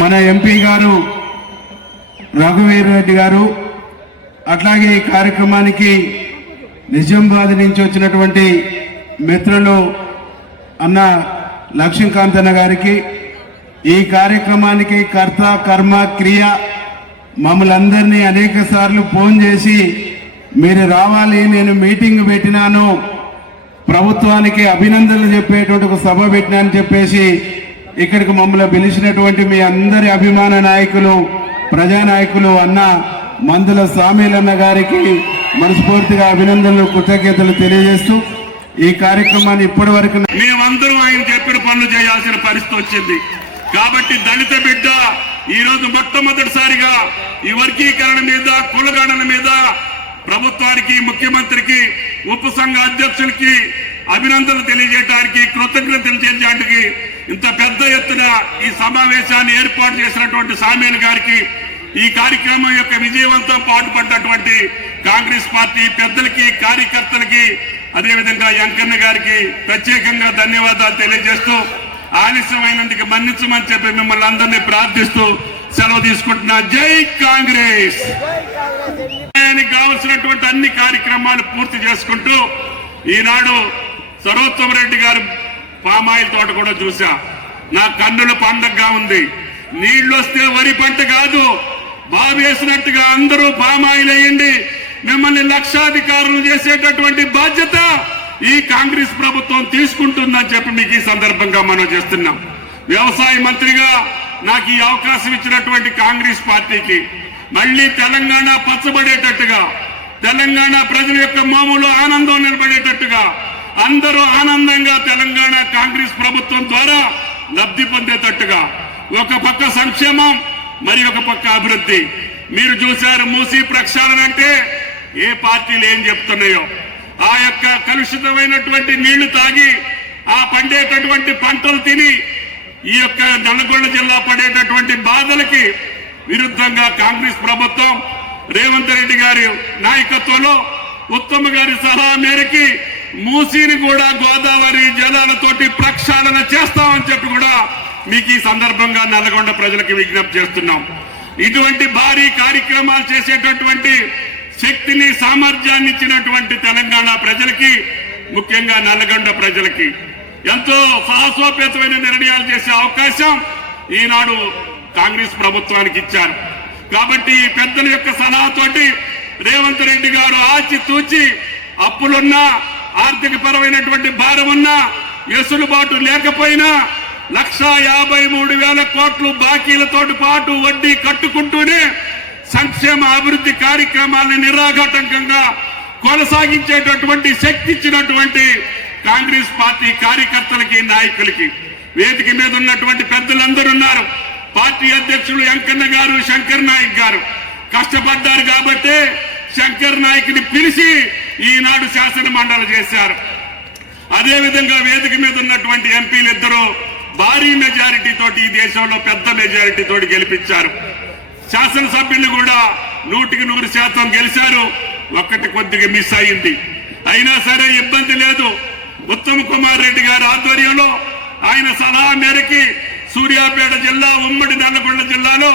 మన ఎంపీ గారు రఘువీర్ రెడ్డి గారు, అట్లాగే ఈ కార్యక్రమానికి నిజామాబాద్ నుంచి వచ్చినటువంటి మిత్రులు అన్న లక్ష్మీకాంత్ అన్న గారికి, ఈ కార్యక్రమానికి కర్త కర్మ క్రియ మమ్మల్ని అందరినీ అనేక సార్లు ఫోన్ చేసి మీరు రావాలి, నేను మీటింగ్ పెట్టినాను, ప్రభుత్వానికి అభినందనలు చెప్పేటువంటి ఒక సభ పెట్టినా అని చెప్పేసి ఇక్కడికి మమ్మల్ని పిలిచినటువంటి మీ అందరి అభిమాన నాయకులు, ప్రజానాయకులు అన్న మందుల సామీలన్న గారికి మనస్ఫూర్తిగా అభినందనలు, కృతజ్ఞతలు తెలియజేస్తూ ఈ కార్యక్రమాన్ని ఇప్పటి వరకు మేమందరం ఆయన చెప్పిన పనులు చేయాల్సిన పరిస్థితి వచ్చింది. కాబట్టి దళిత బిడ్డ ఈరోజు మొట్టమొదటిసారిగా ఈ వర్గీకరణ మీద, కులగణన మీద ప్రభుత్వానికి, ముఖ్యమంత్రికి, ఉపసంఘ అధ్యక్షులకి అభినందనలు తెలియజేయడానికి, కృతజ్ఞతలు తెలియజేయడానికి ఇంత పెద్ద ఎత్తున ఈ సమావేశాన్ని ఏర్పాటు చేసినటువంటి సామేల్ గారికి, ఈ కార్యక్రమం యొక్క విజయవంతం పాటుపడ్డటువంటి కాంగ్రెస్ పార్టీ పెద్దలకి, కార్యకర్తలకి, అదేవిధంగా వెంకన్న గారికి ప్రత్యేకంగా ధన్యవాదాలు తెలియజేస్తూ ఆలస్యమైనందుకు మన్నించమని చెప్పి మిమ్మల్ని అందరినీ ప్రార్థిస్తూ సెలవు తీసుకుంటున్నా. జై కాంగ్రెస్. కావలసినటువంటి అన్ని కార్యక్రమాలు పూర్తి చేసుకుంటూ ఈనాడు సరోత్తమ రెడ్డి గారు పామాయిల్ తోట కూడా చూసా. నా కన్నుల పండగగా ఉంది. నీళ్లు వస్తే వరి పంట కాదు, బాబేసినట్టుగా అందరూ పామాయిల్ అయ్యండి, మిమ్మల్ని లక్షాధికారులు చేసేటటువంటి బాధ్యత ఈ కాంగ్రెస్ ప్రభుత్వం తీసుకుంటుందని చెప్పి మీకు ఈ సందర్భంగా మనం చేస్తున్నాం. వ్యవసాయ మంత్రిగా నాకు ఈ అవకాశం ఇచ్చినటువంటి కాంగ్రెస్ పార్టీకి మళ్లీ తెలంగాణ పచ్చబడేటట్టుగా, తెలంగాణ ప్రజల యొక్క మోములో ఆనందం నిలబడేటట్టుగా, అందరూ ఆనందంగా తెలంగాణ కాంగ్రెస్ ప్రభుత్వం ద్వారా లబ్ధి పొందేటట్టుగా ఒక పక్క సంక్షేమం, మరి ఒక పక్క అభివృద్ధి. మీరు చూశారు మూసీ ప్రక్షాళన అంటే ఏ పార్టీలు ఏం చెప్తున్నాయో, ఆ యొక్క కలుషితమైనటువంటి నీళ్లు తాగి ఆ పండేటటువంటి పంటలు తిని ఈ యొక్క నల్లగొండ జిల్లా పడేటటువంటి బాధలకి విరుద్ధంగా కాంగ్రెస్ ప్రభుత్వం రేవంత్ రెడ్డి గారి నాయకత్వంలో, ఉత్తమ్ గారి సలహా మేరకి మూసీని కూడా గోదావరి జలాలతోటి ప్రక్షాళన చేస్తామని చెప్పి కూడా మీకు ఈ సందర్భంగా నల్లగొండ ప్రజలకు విజ్ఞప్తి చేస్తున్నాం. ఇటువంటి భారీ కార్యక్రమాలు చేసేటటువంటి శక్తిని, సామర్థ్యాన్ని ఇచ్చినటువంటి తెలంగాణ ప్రజలకి, ముఖ్యంగా నల్లగొండ ప్రజలకి ఎంతో సాహసోపేతమైన నిర్ణయాలు చేసే అవకాశం ఈనాడు కాంగ్రెస్ ప్రభుత్వానికి ఇచ్చారు. కాబట్టి ఈ పెద్దల యొక్క సలహాతోటి రేవంత్ రెడ్డి గారు ఆచితూచి అప్పులున్నా, ఆర్థిక పరమైనటువంటి భారం ఉన్నా, వెసులుబాటు లేకపోయినా 1,53,000 కోట్లు బాకీలతో పాటు వడ్డీ కట్టుకుంటూనే సంక్షేమ అభివృద్ధి కార్యక్రమాలను నిరాఘాటంకంగా కొనసాగించేటటువంటి శక్తి ఇచ్చినటువంటి కాంగ్రెస్ పార్టీ కార్యకర్తలకి, నాయకులకి, వేదిక మీద ఉన్నటువంటి పెద్దలందరూ ఉన్నారు. పార్టీ అధ్యక్షులు వెంకన్న గారు, శంకర్ నాయక్ గారు కష్టపడ్డారు కాబట్టి శంకర్ నాయక్ ని పిలిచి ఈనాడు శాసన మండలి చేశారు. అదేవిధంగా వేదిక మీద ఉన్నటువంటి ఎంపీలు ఇద్దరు భారీ మెజారిటీ తోటి, ఈ దేశంలో పెద్ద మెజారిటీ తోటి గెలిపించారు. శాసనసభ్యులు కూడా 100% గెలిచారు. ఒక్కటి కొద్దిగా మిస్ అయింది. అయినా సరే ఇబ్బంది లేదు. ఉత్తమ్ కుమార్ రెడ్డి గారి ఆధ్వర్యంలో ఆయన సలహా మేరకి సూర్యాపేట జిల్లా, ఉమ్మడి నల్లగొండ జిల్లాలో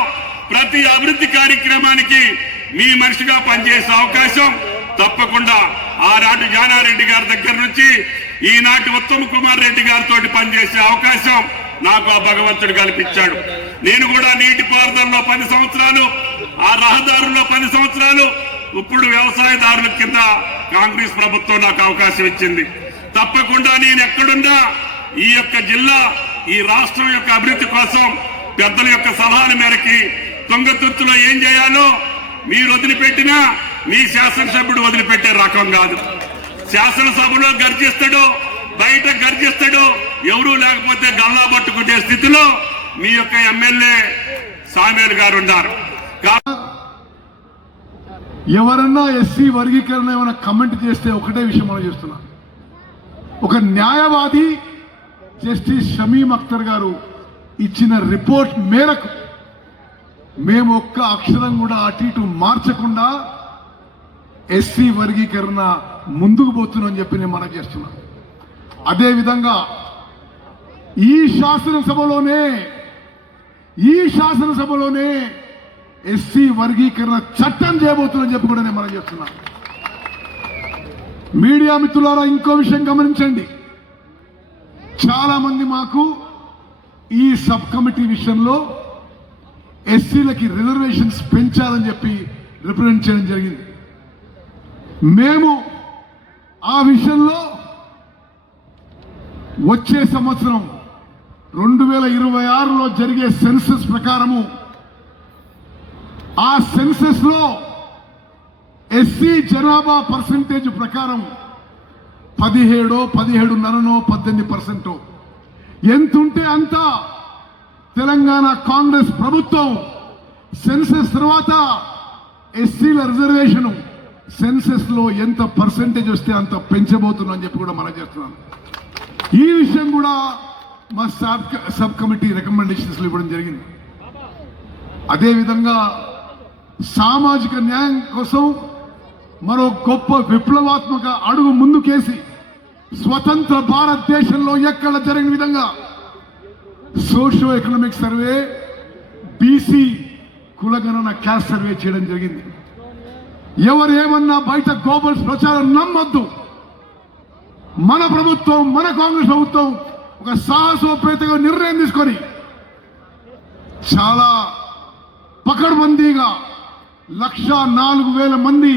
ప్రతి అభివృద్ధి కార్యక్రమానికి మీ మనిషిగా పనిచేసే అవకాశం తప్పకుండా ఆనాటి జానారెడ్డి గారి దగ్గర నుంచి ఈనాటి ఉత్తమ్ కుమార్ రెడ్డి గారితో పనిచేసే అవకాశం నాకు ఆ భగవంతుడు కల్పించాడు. నేను కూడా నీటిపారుదలలో 10 సంవత్సరాలు, ఆ రహదారుల్లో 10 సంవత్సరాలు, ఇప్పుడు వ్యవసాయదారుల కింద కాంగ్రెస్ ప్రభుత్వం నాకు అవకాశం ఇచ్చింది. తప్పకుండా నేను ఎక్కడున్నా ఈ యొక్క జిల్లా, ఈ రాష్ట్రం యొక్క అభివృద్ధి కోసం పెద్దల యొక్క సలహాల మేరకి తుంగతుర్తిలో ఏం చేయాలో మీరు వదిలిపెట్టినా మీ శాసనసభ్యుడు వదిలిపెట్టే రకం కాదు. శాసనసభలో గర్జిస్తాడు, బయట గర్జిస్తాడు, ఎవరూ లేకపోతే గల్లా పట్టుకునే స్థితిలో మీ యొక్క ఎమ్మెల్యే సామేల్ గారు ఉన్నారు. ఎవరన్నా ఎస్సీ వర్గీకరణ ఏమైనా కమెంట్ చేస్తే ఒకటే విషయం మనం చేస్తున్నాం. ఒక న్యాయవాది జస్టిస్ షమీం అఖ్తర్ గారు ఇచ్చిన రిపోర్ట్ మేరకు మేము ఒక్క అక్షరం కూడా అటు ఇటు మార్చకుండా ఎస్సీ వర్గీకరణ ముందుకు పోతుందని చెప్పి నేను మనం చేస్తున్నాం. అదేవిధంగా ఈ శాసనసభలోనే ఈ శాసనసభలోనే ఎస్సీ వర్గీకరణ చట్టం చేయబోతుందని చెప్పి కూడా నేను మనం చెప్తున్నా. మీడియా మిత్రులారా, ఇంకో విషయం గమనించండి. చాలా మంది మాకు ఈ సబ్ కమిటీ విషయంలో ఎస్సీలకి రిజర్వేషన్స్ పెంచాలని చెప్పి రిప్రజెంట్ చేయడం జరిగింది. మేము ఆ విషయంలో వచ్చే సంవత్సరం 2026లో జరిగే సెన్సస్ ప్రకారము ఆ సెన్సస్ లో ఎస్సీ జనాభా పర్సంటేజ్ ప్రకారం 17, 17.5, 18% ఎంతుంటే అంత తెలంగాణ కాంగ్రెస్ ప్రభుత్వం సెన్సస్ తర్వాత ఎస్సీల రిజర్వేషన్ సెన్సస్ లో ఎంత పర్సంటేజ్ వస్తే అంత పెంచబోతున్నాం చెప్పి కూడా మనం చేస్తున్నాం. ఈ విషయం కూడా మా సబ్ కమిటీ రికమెండేషన్స్ ఇవ్వడం జరిగింది. అదేవిధంగా సామాజిక న్యాయం కోసం మరో గొప్ప విప్లవాత్మక అడుగు ముందుకేసి స్వతంత్ర భారతదేశంలో ఎక్కడ జరిగిన విధంగా సోషియో ఎకనామిక్ సర్వే, బీసీ కులగణన, క్యాస్ట్ సర్వే చేయడం జరిగింది. ఎవరేమన్నా బయట గ్లోబల్ ప్రచారం నమ్మొద్దు. మన ప్రభుత్వం, మన కాంగ్రెస్ ప్రభుత్వం ఒక సాహసోపేతగా నిర్ణయం తీసుకొని చాలా పకడ్బందీగా 104,000 మంది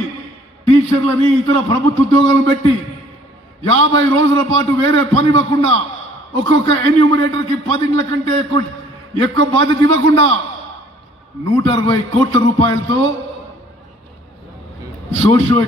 టీచర్లని, ఇతర ప్రభుత్వ ఉద్యోగాలను పెట్టి 50 రోజుల పాటు వేరే పని ఇవ్వకుండా, ఒక్కొక్క ఎన్యూమరేటర్ కి 10 ఇండ్ల కంటే ఎక్కువ బాధ్యత ఇవ్వకుండా 160 కోట్ల రూపాయలతో సోషియో